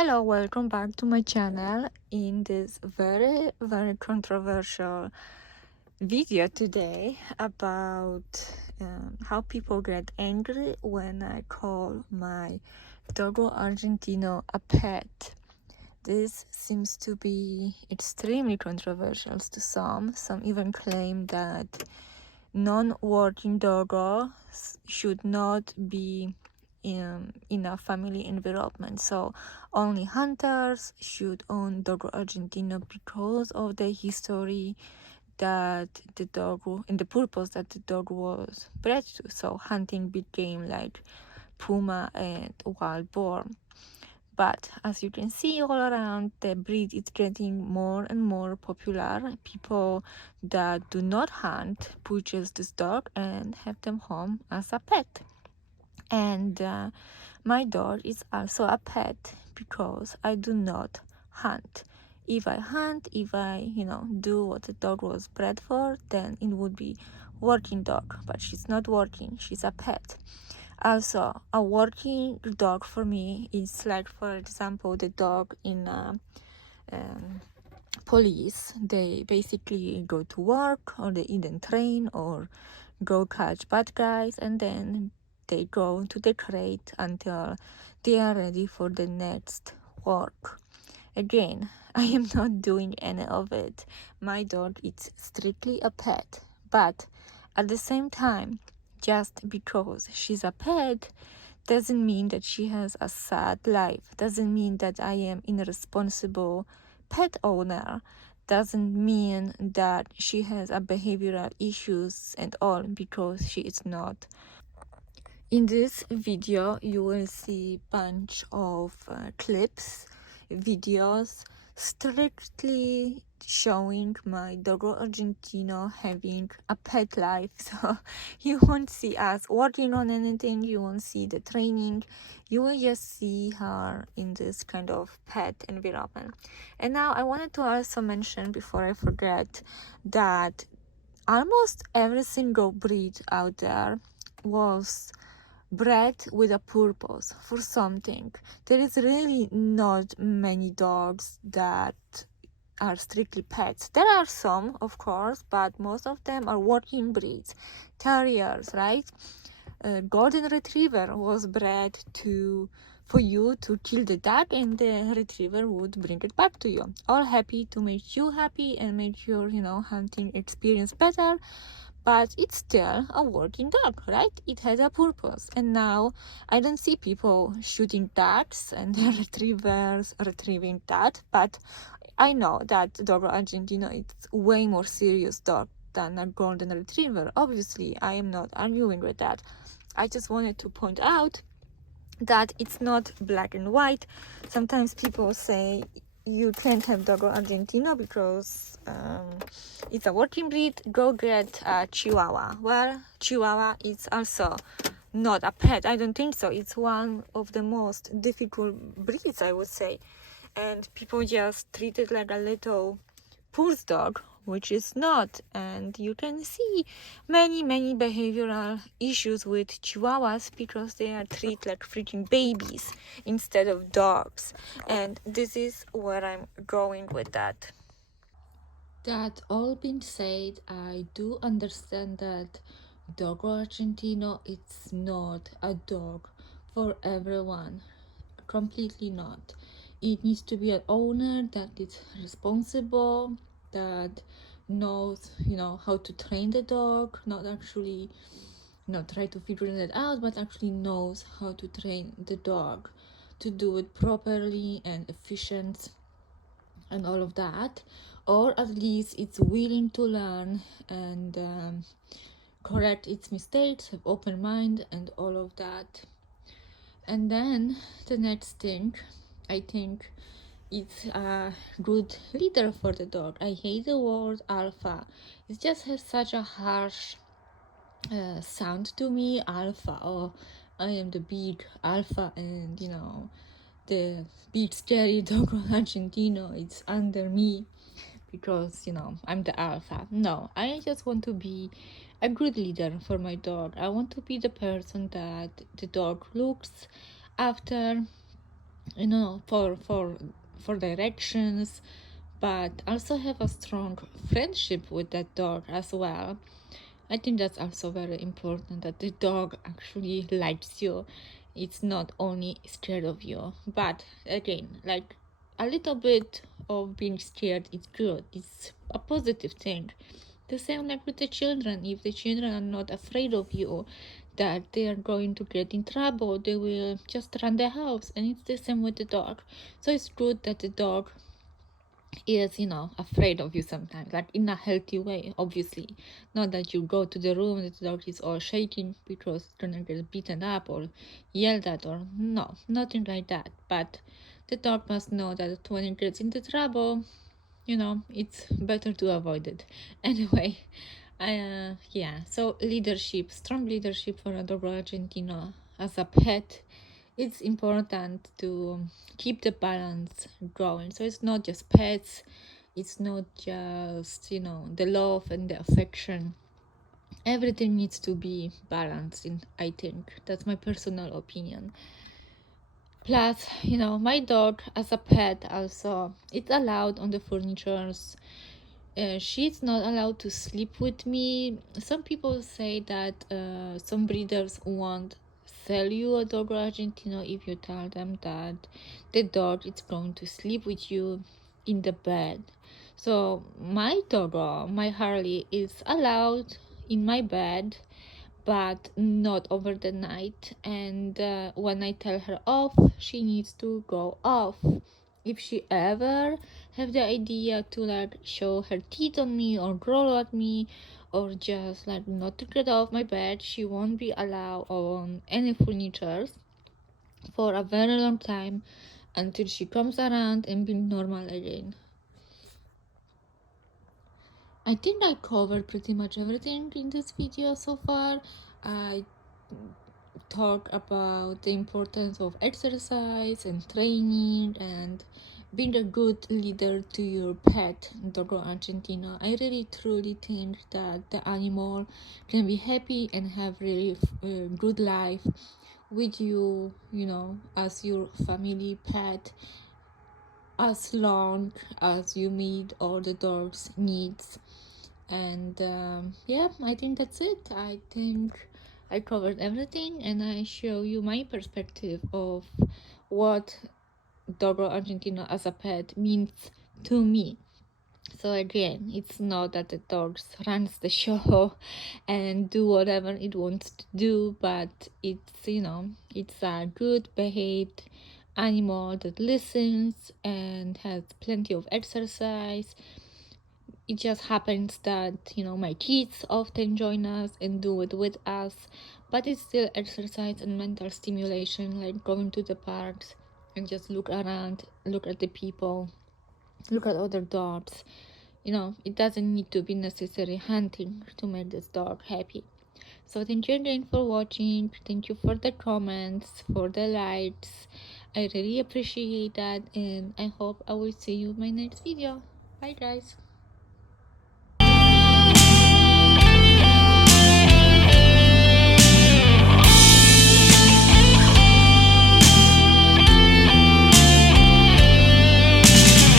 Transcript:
Hello, welcome back to my channel. In this very controversial video today about how people get angry when I call my Dogo Argentino a pet. This seems to be extremely controversial to some. Some even claim that non-working dogs should not be in a family environment, so only hunters should own Dogo Argentino because of the history that the dog and the purpose that the dog was bred to. So hunting big game like puma and wild boar. But as you can see all around, the breed is getting more and more popular. People that do not hunt purchase this dog and have them home as a pet. And my dog is also a pet because I do not hunt. If I hunt, if I do what the dog was bred for, then it would be working dog. But she's not working, she's a pet. Also, a working dog for me is like, for example, the dog in police. They basically go to work, or they even train or go catch bad guys, and then they go to the crate until they are ready for the next work. Again, I am not doing any of it. My dog is strictly a pet, but at the same time, just because she's a pet doesn't mean that she has a sad life, doesn't mean that I am irresponsible pet owner, doesn't mean that she has a behavioral issues and all, because she is not. In this video you will see bunch of clips, videos strictly showing my Dogo Argentino having a pet life. So you won't see us working on anything, you won't see the training, you will just see her in this kind of pet environment. And now I wanted to also mention, before I forget, that almost every single breed out there was bred with a purpose, for something. There is really not many dogs that are strictly pets. There are some, of course, but most of them are working breeds. Terriers, right? Golden Retriever was bred for you to kill the dog, and the retriever would bring it back to you, all happy to make you happy and make your hunting experience better. But it's still a working dog, right? It has a purpose. And now I don't see people shooting dogs and retrievers retrieving that, but I know that Dogo Argentino is way more serious dog than a golden retriever. Obviously, I am not arguing with that. I just wanted to point out that it's not black and white. Sometimes people say you can't have Dogo Argentino because it's a working breed. Go get a Chihuahua. Well, Chihuahua is also not a pet. I don't think so. It's one of the most difficult breeds, I would say. And people just treat it like a little purse dog, which is not. And you can see many behavioral issues with Chihuahuas because they are treated like freaking babies instead of dogs. And this is where I'm going with that. That all being said, I do understand that Dogo Argentino it's not a dog for everyone. Completely not. It needs to be an owner that is responsible, that knows how to train the dog, not actually try to figure that out, but actually knows how to train the dog to do it properly and efficient and all of that, or at least it's willing to learn and correct its mistakes, have open mind and all of that. And then the next thing, I think it's a good leader for the dog. I hate the word alpha. It just has such a harsh sound to me. Alpha, oh, I am the big alpha, and the big scary dog Argentino, it's under me because I'm the alpha. No, I just want to be a good leader for my dog. I want to be the person that the dog looks after, for directions, but also have a strong friendship with that dog as well. I think that's also very important, that the dog actually likes you. It's not only scared of you. But again, like, a little bit of being scared is good. It's a positive thing. The same like with the children. If the children are not afraid of you, that they are going to get in trouble, they will just run the house. And it's the same with the dog. So it's good that the dog is, afraid of you sometimes, like in a healthy way, obviously. Not that you go to the room and the dog is all shaking because it's gonna get beaten up or yelled at, or no, nothing like that. But the dog must know that when it gets into trouble, it's better to avoid it. Anyway, yeah, so leadership, strong leadership for a Dogo Argentino as a pet. It's important to keep the balance growing. So it's not just pets, it's not just, the love and the affection. Everything needs to be balanced, I think. That's my personal opinion. Plus, my dog as a pet also, it's allowed on the furnitures. She's not allowed to sleep with me. Some people say that some breeders won't sell you a Dogo Argentino if you tell them that the dog is going to sleep with you in the bed. So my Dogo, my Harley, is allowed in my bed, but not over the night. And when I tell her off, she needs to go off. If she ever have the idea to like show her teeth on me or growl at me or just like not to get off my bed, she won't be allowed on any furniture for a very long time until she comes around and be normal again. I think I covered pretty much everything in this video so far. I talk about the importance of exercise and training and being a good leader to your pet, Dogo Argentino. I really truly think that the animal can be happy and have really good life with you, as your family pet, as long as you meet all the dog's needs. And yeah, I think that's it. I think I covered everything and I show you my perspective of what Dogo Argentino as a pet means to me. So again, it's not that the dog runs the show and do whatever it wants to do, but it's a good behaved animal that listens and has plenty of exercise. It just happens that my kids often join us and do it with us, but it's still exercise and mental stimulation, like going to the parks and just look around, look at the people, look at other dogs. It doesn't need to be necessary hunting to make this dog happy. So thank you again for watching. Thank you for the comments, for the likes. I really appreciate that, and I hope I will see you in my next video. Bye guys.